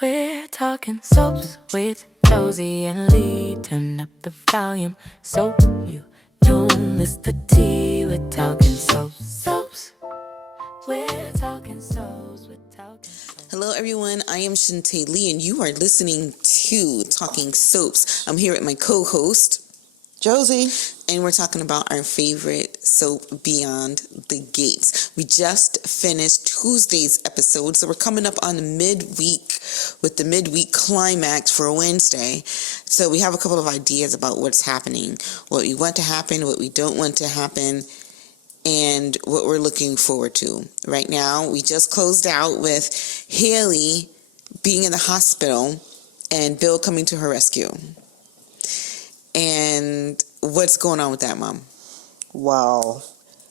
We're talking soaps with Josie and Lee. Turn up the volume so you don't miss the tea. We're talking soaps. We're talking soaps. We're talking soaps. Hello, everyone. I am Shantae Lee, and you are listening to Talking Soaps. I'm here with my co-host, Josie, and we're talking about our favorite soap, Beyond the Gates. We just finished Tuesday's episode, so we're coming up on the midweek with the midweek climax for Wednesday. So we have a couple of ideas about what's happening, what we want to happen, what we don't want to happen, and what we're looking forward to. Right now, we just closed out with Haley being in the hospital and Bill coming to her rescue. And what's going on with that, Mom? wow.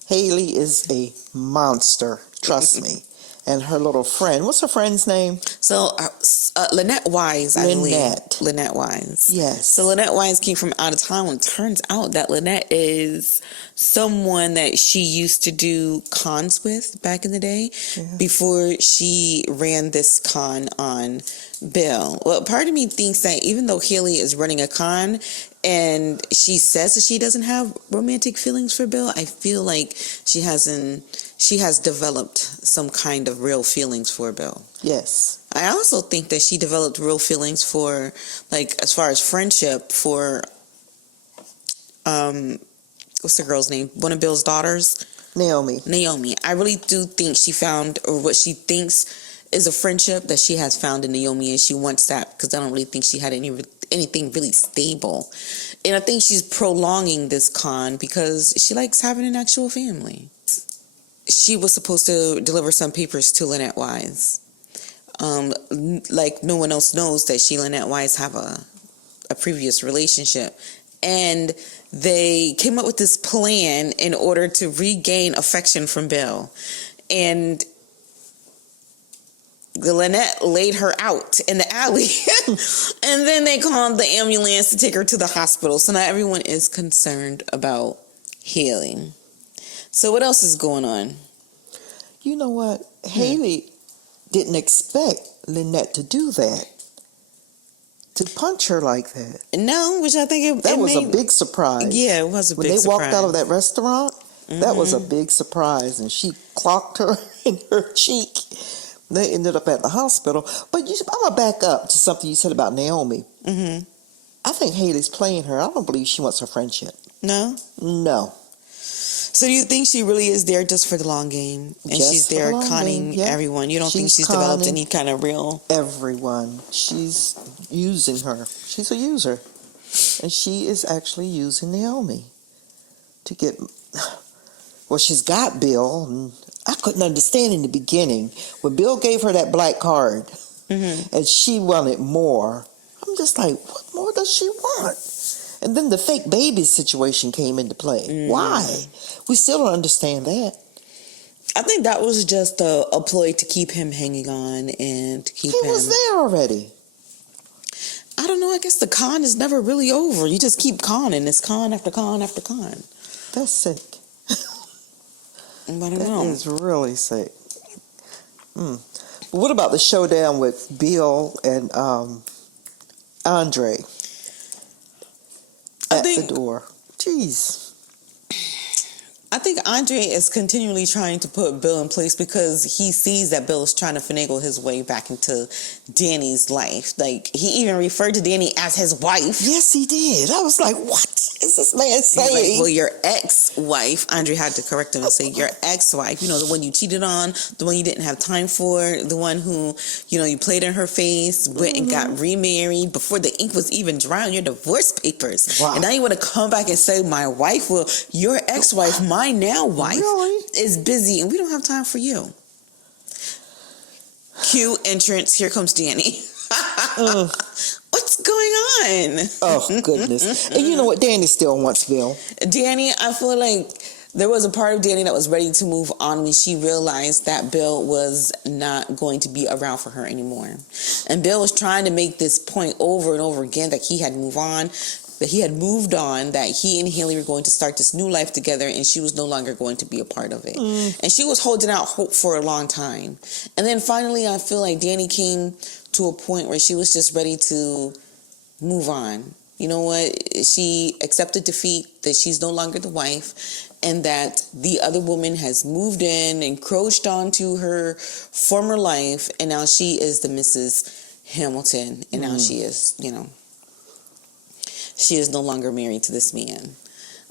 Haley is a monster, trust me. And her little friend, what's her friend's name? So, Lynette Wise, I believe. Lynette Wise. Yes. So, Lynette Wise came from out of town, and it turns out that Lynette is someone that she used to do cons with back in the day before she ran this con on Bill. Well, part of me thinks that even though Haley is running a con and she says that she doesn't have romantic feelings for Bill, I feel like she has developed some kind of real feelings for Bill. Yes. I also think that she developed real feelings for, like, as far as friendship for, what's the girl's name? One of Bill's daughters? Naomi. I really do think she found, or what she thinks is a friendship that she has found in Naomi, and she wants that because I don't really think she had anything really stable. And I think she's prolonging this con because she likes having an actual family. She was supposed to deliver some papers to Lynette Wise. Like no one else knows that she and Lynette Wise have a previous relationship. And they came up with this plan in order to regain affection from Bill. And Lynette laid her out in the alley. And then they called the ambulance to take her to the hospital. So now everyone is concerned about Haley. So what else is going on? You know what? Haley didn't expect Lynette to do that. To punch her like that. No, which I think that was a big surprise. Yeah, it was a big surprise. When they walked out of that restaurant, that was a big surprise. And she clocked her in her cheek. They ended up at the hospital. But I'm going to back up to something you said about Naomi. Mm-hmm. I think Haley's playing her. I don't believe she wants her friendship. No? No. So do you think she really is there just for the long game? And just she's there conning everyone? You don't think she's developed any kind of real... Everyone. She's using her. She's a user. And she is actually using Naomi to get... Well, she's got Bill. And I couldn't understand in the beginning. When Bill gave her that black card and she wanted more, I'm just like, what more does she want? And then the fake baby situation came into play. Why? We still don't understand that. I think that was just a ploy to keep him hanging on and to keep him... He was there already. I don't know. I guess the con is never really over. You just keep conning. It's con after con after con. That's sick. I don't know. That is really sick. But what about the showdown with Bill and Andre at the door? Jeez. I think Andre is continually trying to put Bill in place because he sees that Bill is trying to finagle his way back into Danny's life. Like, he even referred to Danny as his wife. Yes, he did. I was like, what is this man saying? He's like, well, your ex-wife. Andre had to correct him and say, your ex-wife. You know, the one you cheated on, the one you didn't have time for, the one who, you know, you played in her face, went and got remarried before the ink was even dry on your divorce papers. Wow. And now you want to come back and say, my wife? Well, your ex-wife, my now wife, is busy and we don't have time for you. Cue entrance. Here comes Danny. What's going on? Oh, goodness. And you know what? Danny still wants Bill. Danny, I feel like there was a part of Danny that was ready to move on when she realized that Bill was not going to be around for her anymore. And Bill was trying to make this point over and over again that he had moved on, that he and Haley were going to start this new life together, and she was no longer going to be a part of it. And she was holding out hope for a long time. And then finally, I feel like Danny came to a point where she was just ready to move on. You know what? She accepted defeat, that she's no longer the wife, and that the other woman has moved in, encroached onto her former life, and now she is the Mrs. Hamilton, and now she is, she is no longer married to this man.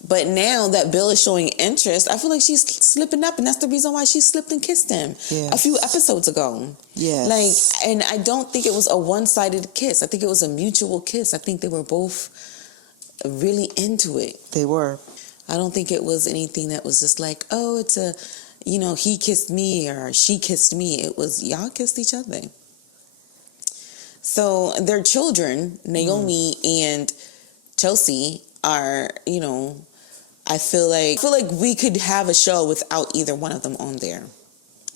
But now that Bill is showing interest, I feel like she's slipping up, and that's the reason why she slipped and kissed him a few episodes ago. Yes. And I don't think it was a one-sided kiss. I think it was a mutual kiss. I think they were both really into it. They were. I don't think it was anything that was just like, oh, it's a, he kissed me or she kissed me. It was y'all kissed each other. So their children, Naomi and Chelsea, are, I feel like we could have a show without either one of them on there,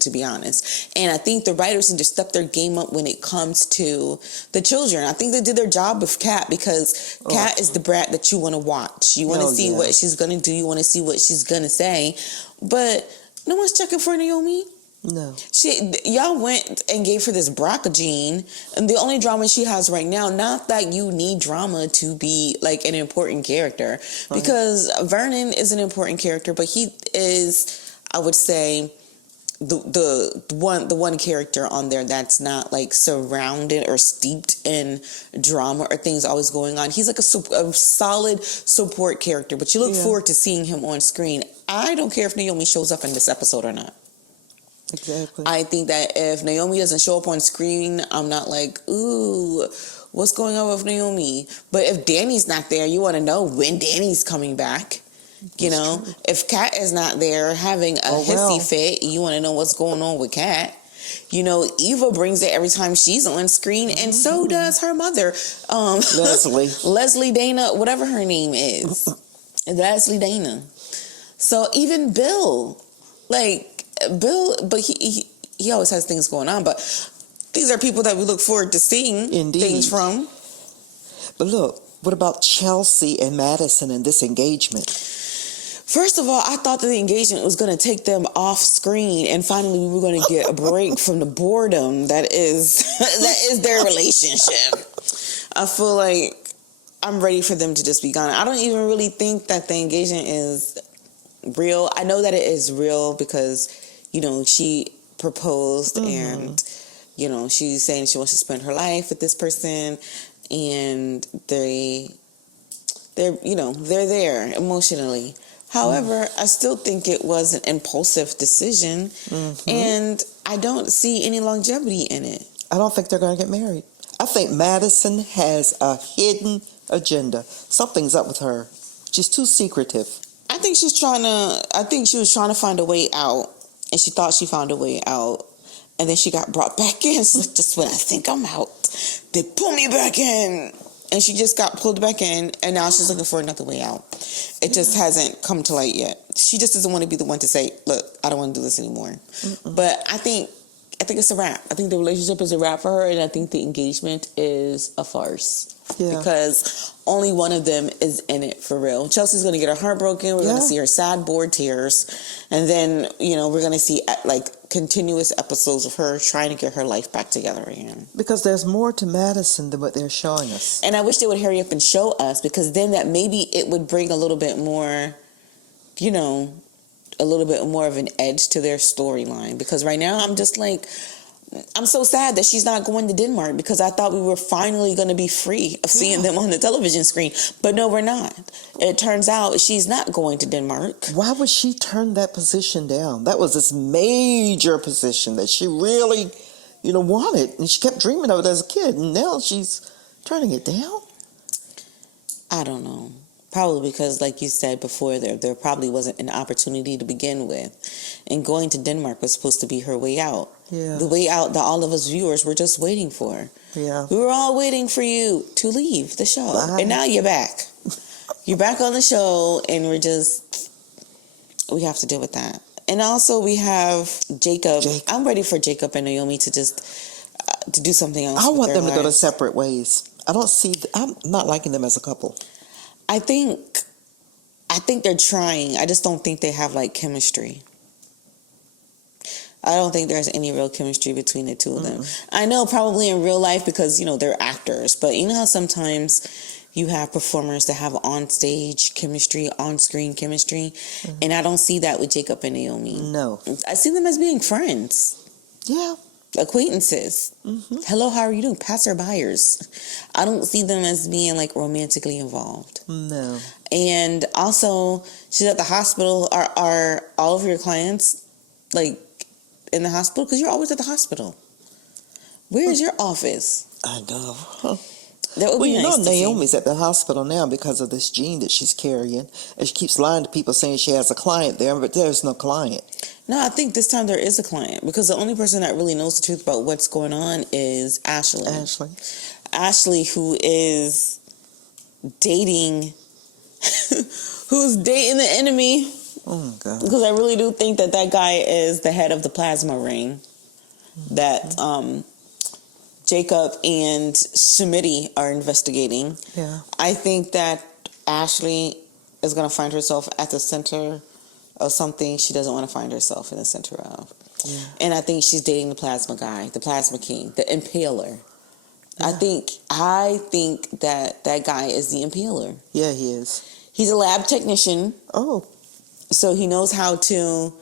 to be honest. And I think the writers need to step their game up when it comes to the children. I think they did their job with Kat, because Kat is the brat that you want to watch. You want to see what she's going to do. You want to see what she's going to say. But no one's checking for Naomi. No. Y'all went and gave her this BRCA gene, and the only drama she has right now, not that you need drama to be like an important character, because Vernon is an important character, but he is, I would say, the one character on there that's not like surrounded or steeped in drama or things always going on. He's like a solid support character, but you look forward to seeing him on screen. I don't care if Naomi shows up in this episode or not. Exactly. I think that if Naomi doesn't show up on screen, I'm not like, ooh, what's going on with Naomi? But if Danny's not there, you want to know when Danny's coming back. True. If Kat is not there having a hissy fit, you want to know what's going on with Kat. Eva brings it every time she's on screen, and so does her mother, Leslie Dana, whatever her name is. Leslie Dana. So even Bill, but he always has things going on. But these are people that we look forward to seeing things from. But look, what about Chelsea and Madison and this engagement? First of all, I thought that the engagement was going to take them off screen, and finally we were going to get a break from the boredom that is their relationship. I feel like I'm ready for them to just be gone. I don't even really think that the engagement is real. I know that it is real because she proposed, and she's saying she wants to spend her life with this person, and they're there emotionally. However, I still think it was an impulsive decision, and I don't see any longevity in it. I don't think they're going to get married. I think Madison has a hidden agenda. Something's up with her. She's too secretive. I think she was trying to find a way out, and she thought she found a way out, and then she got brought back in. So just when I think I'm out, they pull me back in, and she just got pulled back in, and now she's looking for another way out. It just hasn't come to light yet. She just doesn't want to be the one to say, look, I don't want to do this anymore. But I think it's a wrap. I think the relationship is a wrap for her, and I think the engagement is a farce. Yeah. Because only one of them is in it for real. Chelsea's going to get her heart broken. We're going to see her sad, bored tears. And then, we're going to see continuous episodes of her trying to get her life back together again. Because there's more to Madison than what they're showing us. And I wish they would hurry up and show us, because then that maybe it would bring a little bit more, a little bit more of an edge to their storyline. Because right now I'm just like, I'm so sad that she's not going to Denmark, because I thought we were finally going to be free of seeing them on the television screen. But no, we're not. It turns out she's not going to Denmark. Why would she turn that position down? That was this major position that she really, wanted. And she kept dreaming of it as a kid. And now she's turning it down? I don't know. Probably because, like you said before, there probably wasn't an opportunity to begin with. And going to Denmark was supposed to be her way out. Yeah. The way out that all of us viewers were just waiting for. Yeah. We were all waiting for you to leave the show. Bye. And now you're back. You're back on the show, and we have to deal with that. And also we have Jacob. I'm ready for Jacob and Naomi to just to do something else. I want them to go to separate ways. I'm not liking them as a couple. I think they're trying. I just don't think they have chemistry. I don't think there's any real chemistry between the two of them. I know probably in real life because, they're actors. But you know how sometimes you have performers that have on-stage chemistry, on-screen chemistry? And I don't see that with Jacob and Naomi. No. I see them as being friends. Yeah. Acquaintances. Hello, how are you doing? Passerbyers. I don't see them as being like romantically involved. No. And also, she's at the hospital. Are all of your clients like in the hospital? Because you're always at the hospital. Where is your office? I know. That would be nice to see. Naomi's at the hospital now because of this gene that she's carrying. And she keeps lying to people saying she has a client there, but there's no client. No, I think this time there is a client because the only person that really knows the truth about what's going on is Ashley. Ashley, who is dating, who's dating the enemy. Oh, God. Because I really do think that guy is the head of the plasma ring that Jacob and Shmidty are investigating. Yeah. I think that Ashley is going to find herself at the center of something she doesn't want to find herself in the center of. Yeah. And I think she's dating the plasma guy, the plasma king, the impaler. Yeah. I think that guy is the impaler. Yeah, he is. He's a lab technician. Oh. So he knows how to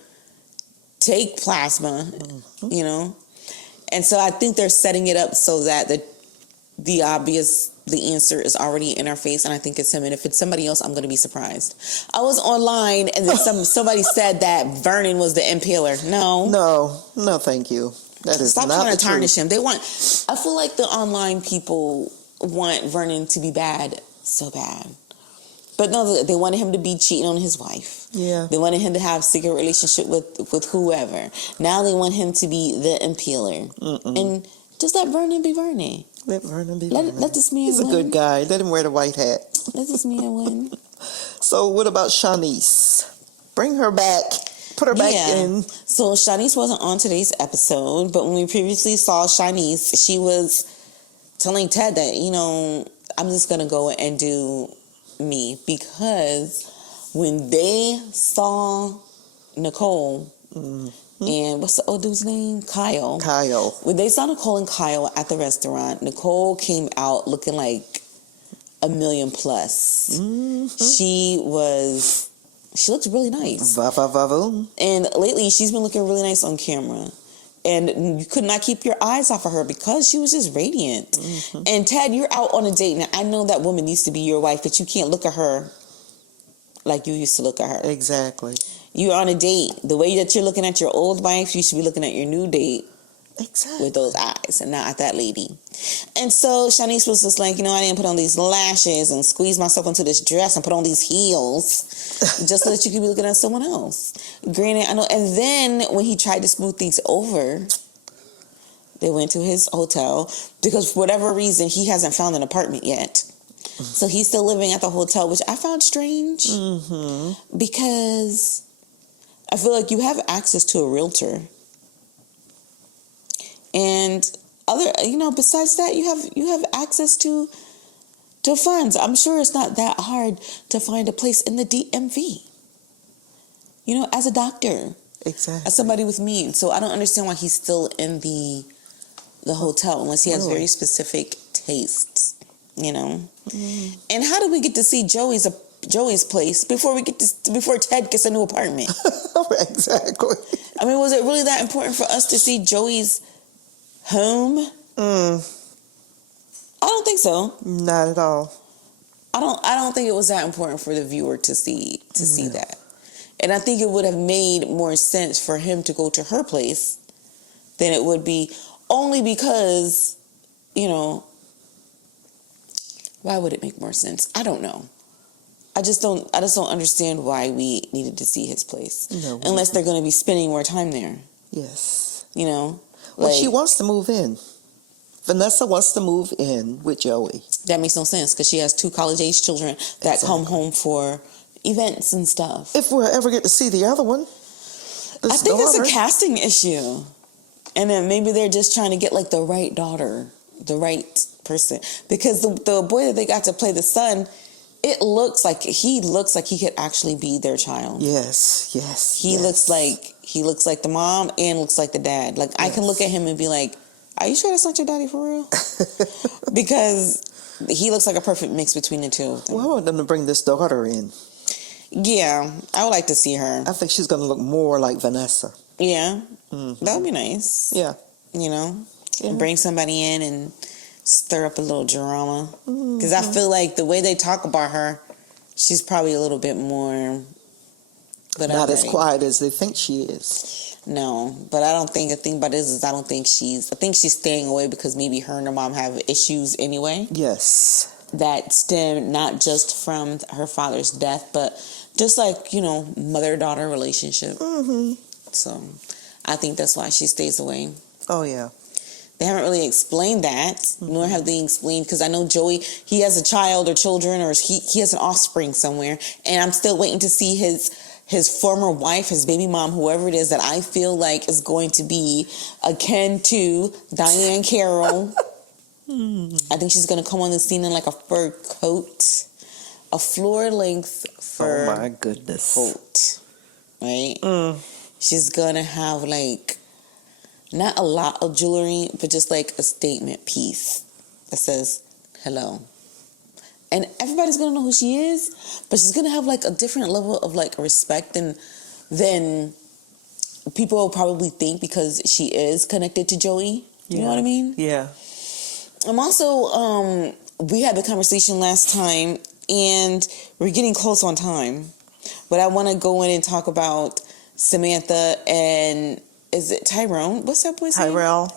take plasma, And so I think they're setting it up so that the answer is already in our face, and I think it's him. And if it's somebody else, I'm going to be surprised. I was online, and then somebody said that Vernon was the impaler. No, thank you. That is Stop not trying the to tarnish truth. him. I feel like the online people want Vernon to be bad so bad. But no, they wanted him to be cheating on his wife. Yeah. They wanted him to have a secret relationship with whoever. Now they want him to be the impaler. And just let Vernon be Vernon. Let Vernon be Vernon. Let this man He's win. a good guy. Let him wear the white hat. Let this man win. So what about Shanice? Bring her back. Put her back in. So Shanice wasn't on today's episode, but when we previously saw Shanice, she was telling Ted that, I'm just going to go and do me, because when they saw Nicole and what's the old dude's name? Kyle. When they saw Nicole and Kyle at the restaurant, Nicole came out looking like $1 million plus. She looked really nice. And lately she's been looking really nice on camera. And you could not keep your eyes off of her because she was just radiant. And Ted, you're out on a date. Now, I know that woman used to be your wife, but you can't look at her like you used to look at her. Exactly. You're on a date. The way that you're looking at your old wife, you should be looking at your new date. Exactly. With those eyes and not at that lady. And so Shanice was just like, I didn't put on these lashes and squeeze myself into this dress and put on these heels just so that you could be looking at someone else. Granted, I know. And then when he tried to smooth things over, they went to his hotel because for whatever reason, he hasn't found an apartment yet. So he's still living at the hotel, which I found strange because I feel like you have access to a realtor. And besides that, you have access to funds. I'm sure it's not that hard to find a place in the DMV. As a doctor, exactly, as somebody with means. So I don't understand why he's still in the hotel unless he has very specific tastes. And how did we get to see Joey's place before Ted gets a new apartment? Exactly. I mean, was it really that important for us to see Joey's home? I don't think so. Not at all. I don't think it was that important for the viewer to see that. And I think it would have made more sense for him to go to her place than it would be, only because, why would it make more sense? I don't know. I just don't understand why we needed to see his place. No, unless they're going to be spending more time there. Yes. Well, she wants to move in. Vanessa wants to move in with Joey. That makes no sense because she has 2 college-age children that come home for events and stuff. If we'll ever get to see the other one. I think it's a casting issue. And then maybe they're just trying to get like the right daughter, the right person. Because the boy that they got to play the son, it looks like he could actually be their child. Yes. He looks like the mom and looks like the dad. Like, I can look at him and be like, are you sure that's not your daddy for real? Because he looks like a perfect mix between the two of them. Well, I want them to bring this daughter in. Yeah, I would like to see her. I think she's going to look more like Vanessa. Yeah, that would be nice. Yeah. You know, bring somebody in and stir up a little drama. Because I feel like the way they talk about her, she's probably a little bit more... But not as quiet as they think she is. No, but I don't think, the thing about this is I think she's staying away because maybe her and her mom have issues anyway. Yes. That stem not just from her father's death, but just like, you know, mother-daughter relationship. So I think that's why she stays away. Oh, yeah. They haven't really explained that, nor have they explained, because I know Joey, he has a child or children, or he has an offspring somewhere, and I'm still waiting to see his former wife, his baby mom, whoever it is that I feel like is going to be akin to Diane Carroll. I think she's going to come on the scene in like a fur coat, a floor-length fur oh, my goodness. coat, right? She's going to have like, not a lot of jewelry, but just like a statement piece that says, hello. And everybody's going to know who she is, but she's going to have like a different level of like respect than people will probably think because she is connected to Joey. You know what I mean? Yeah. I'm also, we had the conversation last time and we're getting close on time, but I want to go in and talk about Samantha and, is it Tyrone? What's that boy's name?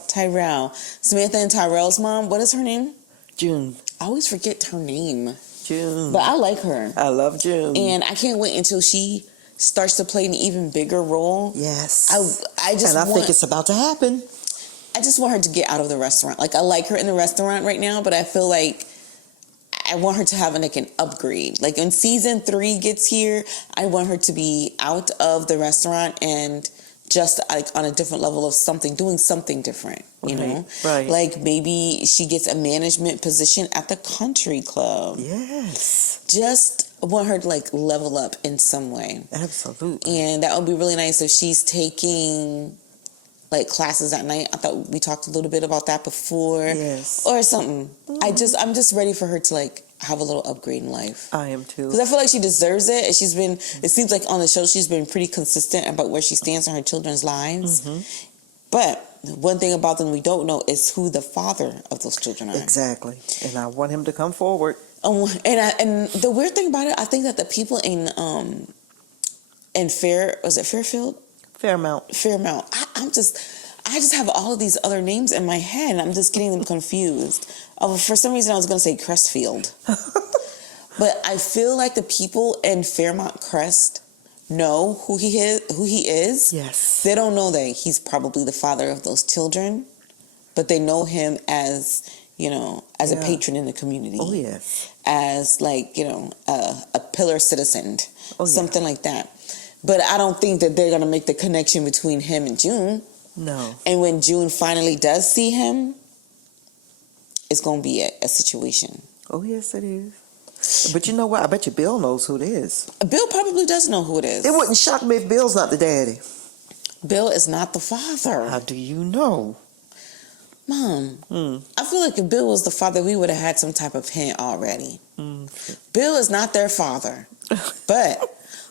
Tyrell. Samantha and Tyrell's mom. What is her name? June. I always forget her name. June. But I like her. I love June. And I can't wait until she starts to play an even bigger role. Yes. I think it's about to happen. I just want her to get out of the restaurant. Like, I like her in the restaurant right now, but I feel like I want her to have like an upgrade. Like, when season 3 gets here, I want her to be out of the restaurant and just like on a different level of something, doing something different, you know? Right. Like, maybe she gets a management position at the country club. Yes. Just want her to like level up in some way. Absolutely. And that would be really nice if she's taking like classes at night. I thought we talked a little bit about that before. Yes. Or something. I'm just ready for her to like have a little upgrade in life. I am too. Because I feel like she deserves it. And it seems like on the show she's been pretty consistent about where she stands in her children's lives. But one thing about them we don't know is who the father of those children are. Exactly. And I want him to come forward. And the weird thing about it, I think that the people in Fairfield? Fairmount. I just have all of these other names in my head, and I'm just getting them confused. For some reason, I was going to say Crestfield. But I feel like the people in Fairmount Crest know who he is. Yes. They don't know that he's probably the father of those children, but they know him as, you know, as a patron in the community. Oh, yes. As like, you know, a pillar citizen. Oh, something like that. But I don't think that they're going to make the connection between him and June. No. And when June finally does see him, it's going to be a situation. Oh, yes, it is. But you know what? I bet you Bill knows who it is. Bill probably does know who it is. It wouldn't shock me if Bill's not the daddy. Bill is not the father. How do you know? Mom, I feel like if Bill was the father, we would have had some type of hint already. Bill is not their father. But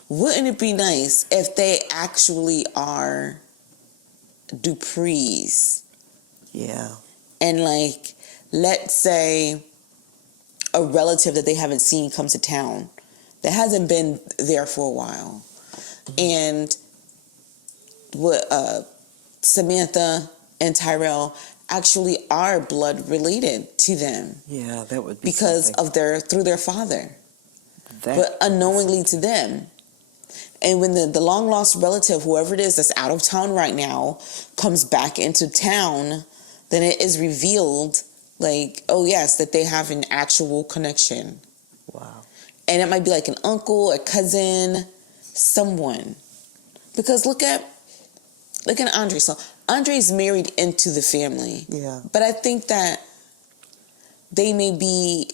wouldn't it be nice if they actually are Dupree's? Yeah. And like, let's say a relative that they haven't seen come to town that hasn't been there for a while. And what Samantha and Tyrell actually are blood related to them. Yeah, that would be because something. through their father. That but unknowingly to them. And when the long lost relative, whoever it is that's out of town right now, comes back into town, then it is revealed, like, oh yes, that they have an actual connection. Wow. And it might be like an uncle, a cousin, someone. Because look at Andre. So Andre's married into the family. Yeah. But I think that they may be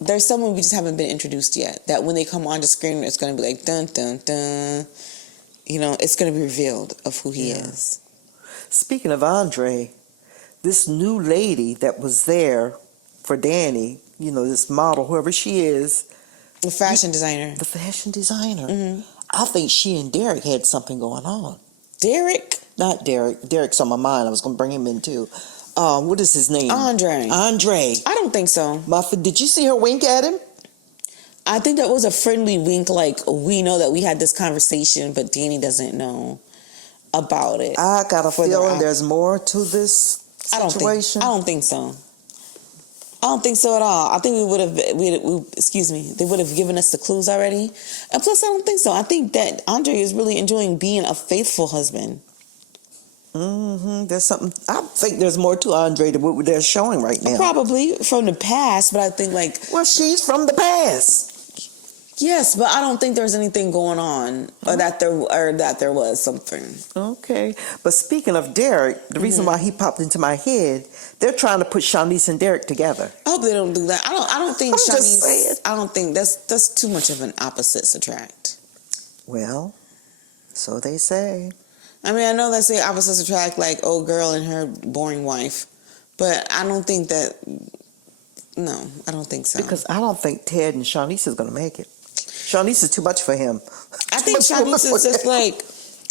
there's someone we just haven't been introduced yet. That when they come on the screen, it's going to be like dun dun dun. You know, it's going to be revealed of who he is. Speaking of Andre, this new lady that was there for Danny, you know, this model, whoever she is, The fashion designer. the fashion designer. Mm-hmm. I think she and Derek had something going on. Derek? Not Derek. Derek's on my mind. I was going to bring him in too. What is his name? Andre. I don't think so. Did you see her wink at him? I think that was a friendly wink, like, we know that we had this conversation, but Danny doesn't know about it. I got a feeling there's more to this situation. I don't think so. I don't think so at all. I think they would have given us the clues already. And plus, I don't think so. I think that Andre is really enjoying being a faithful husband. There's something. I think there's more to Andre than what they're showing right now. Probably from the past, but I think well, she's from the past. Yes, but I don't think there's anything going on, or that there was something. Okay, but speaking of Derek, the reason why he popped into my head, they're trying to put Shanice and Derek together. I hope they don't do that. I don't think I'm just saying. I don't think that's too much of an opposites attract. Well, so they say. I mean, I know they say opposites attract, like old girl and her boring wife, but I don't think that. No, I don't think so. Because I don't think Ted and Shanice is going to make it. Shanice is too much for him. I think Shanice is just like,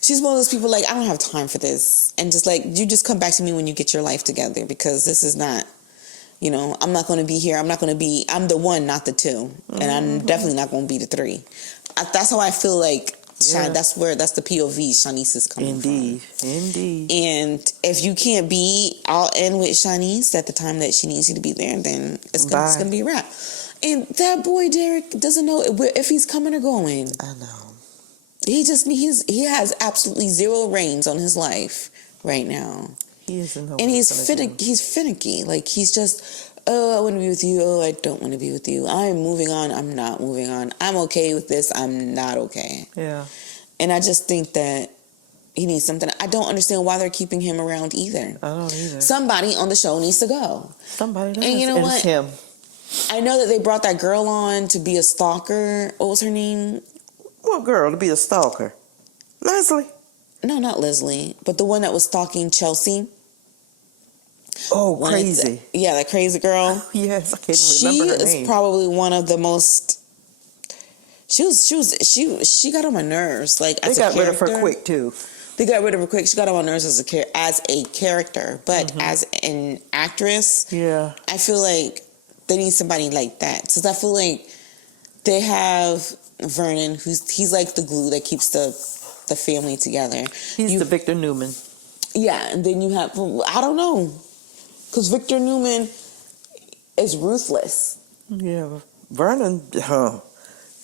she's one of those people like, I don't have time for this. And just like, you just come back to me when you get your life together, because this is not, you know, I'm not going to be here. I'm the one, not the two. And I'm definitely not going to be the three. That's how I feel like, that's the POV Shanice is coming from. Indeed. And if you can't be all in with Shanice at the time that she needs you to be there, then it's going to be a wrap. And that boy Derek doesn't know if he's coming or going. I know. He has absolutely zero reins on his life right now. He isn't. And he's finicky. Like, he's just, oh, I want to be with you. Oh, I don't want to be with you. I'm moving on. I'm not moving on. I'm okay with this. I'm not okay. Yeah. And I just think that he needs something. I don't understand why they're keeping him around either. I don't either. Somebody on the show needs to go. Somebody does. And you know what? It's him. I know that they brought that girl on to be a stalker. What was her name? What girl to be a stalker? Leslie? No, not Leslie, but the one that was stalking Chelsea. Oh, crazy. That crazy girl. Yes, I can't remember her name. She is probably one of the most. She got on my nerves. Like, they got rid of her quick too. They got rid of her quick. She got on my nerves as a character, but as an actress, I feel like they need somebody like that. Since I feel like they have Vernon, he's like the glue that keeps the family together. He's the Victor Newman. Yeah, and then you have, I don't know, because Victor Newman is ruthless. Yeah, Vernon.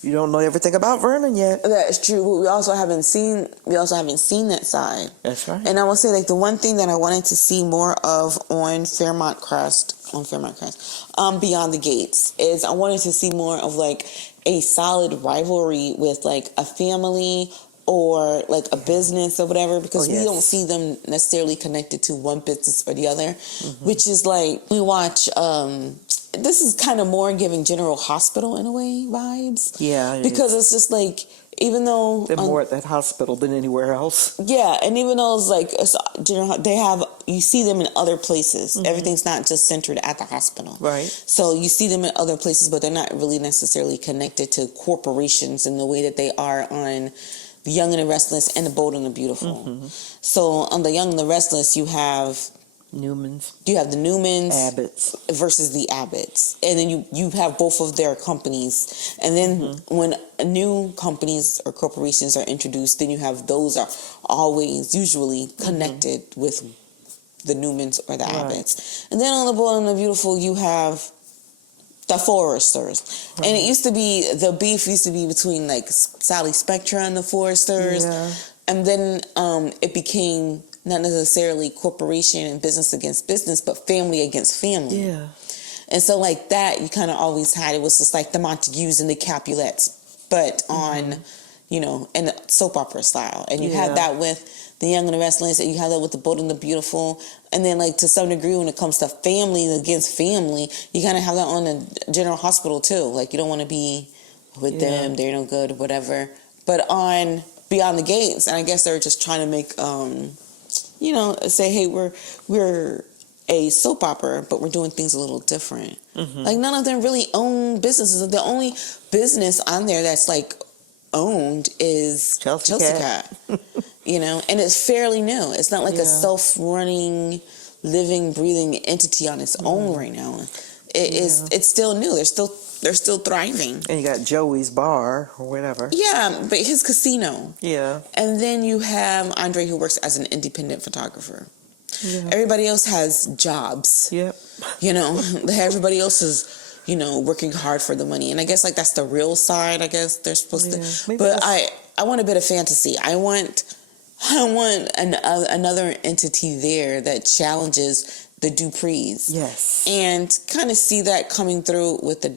You don't know everything about Vernon yet. That's true. But we also haven't seen that side. That's right. And I will say, like, the one thing that I wanted to see more of on Fairmont Crest, Beyond the Gates, is I wanted to see more of like a solid rivalry with like a family or like a business or whatever, because we don't see them necessarily connected to one business or the other, which is like, we watch, this is kind of more giving General Hospital in a way vibes. Yeah. Because it's just like, even though they're more at that hospital than anywhere else. Yeah, and even though it's like you see them in other places. Everything's not just centered at the hospital. Right. So you see them in other places, but they're not really necessarily connected to corporations in the way that they are on The Young and the Restless and The Bold and the Beautiful. So on The Young and the Restless, you have Newmans. You have the Newmans Abbotts versus the Abbotts. And then you have both of their companies. And then when new companies or corporations are introduced, then you have those are always usually connected with the Newmans or the Abbotts. And then on The Bold and the Beautiful, you have the Forresters. And it used to be, the beef used to be between like Sally Spectra and the Forresters. And then it became not necessarily corporation and business against business, but family against family. Yeah. And so like that, you kind of always had, it was just like the Montagues and the Capulets, but on, in a soap opera style. And you Yeah. have that with The Young and the Restless, and you have that with The Bold and the Beautiful. And then, like, to some degree, when it comes to family against family, you kind of have that on the General Hospital, too. Like, you don't want to be with them, they're no good, whatever. But on Beyond the Gates, and I guess they're just trying to make, say, hey, we're a soap opera, but we're doing things a little different. Like, none of them really own businesses. The only business on there that's, like, owned is Chelsea Cat. And it's fairly new. It's not like a self-running, living, breathing entity on its own right now. It's still new. They're still thriving. And you got Joey's bar or whatever. Yeah, but his casino. Yeah. And then you have Andre, who works as an independent photographer. Yeah. Everybody else has jobs. Yep. Everybody else is, working hard for the money. And I guess, like, that's the real side, I guess they're supposed to. Maybe but I want a bit of fantasy. I want another entity there that challenges the Duprees. Yes. And kind of see that coming through with the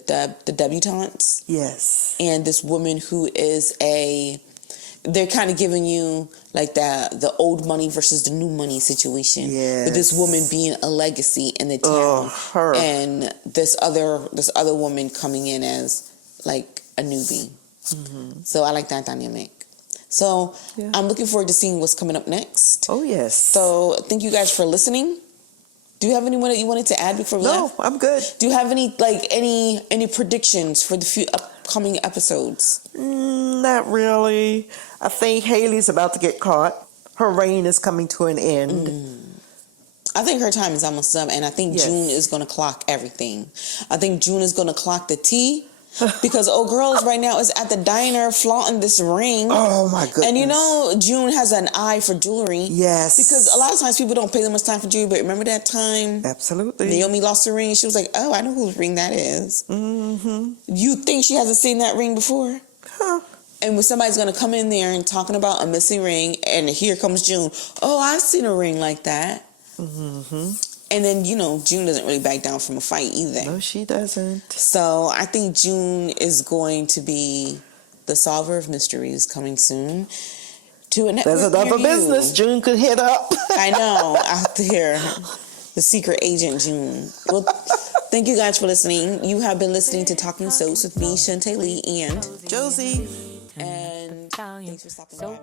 debutantes. Yes. And this woman who is they're kind of giving you like the old money versus the new money situation. Yes. With this woman being a legacy in the town. Her. And this other woman coming in as like a newbie. So I like that dynamic. So I'm looking forward to seeing what's coming up next. Oh, yes. So thank you guys for listening. Do you have anyone that you wanted to add before we left? No, I'm good. Do you have any predictions for the few upcoming episodes? Not really. I think Haley's about to get caught. Her reign is coming to an end. I think her time is almost up, and I think June is going to clock everything. I think June is going to clock the tea. Because old girls right now is at the diner flaunting this ring. Oh my goodness. And June has an eye for jewelry. Yes. Because a lot of times people don't pay that much time for jewelry, but remember that time? Absolutely. Naomi lost her ring. She was like, oh, I know whose ring that is. You think she hasn't seen that ring before? Huh. And when somebody's going to come in there and talking about a missing ring, and here comes June. Oh, I've seen a ring like that. And then, June doesn't really back down from a fight either. No, she doesn't. So I think June is going to be the solver of mysteries coming soon. To a network There's another near you. business June could hit up. I know, out there. The secret agent June. Well, thank you guys for listening. You have been listening to Talking Soaps with me, Shantae Lee, and Josie. And thanks for stopping by.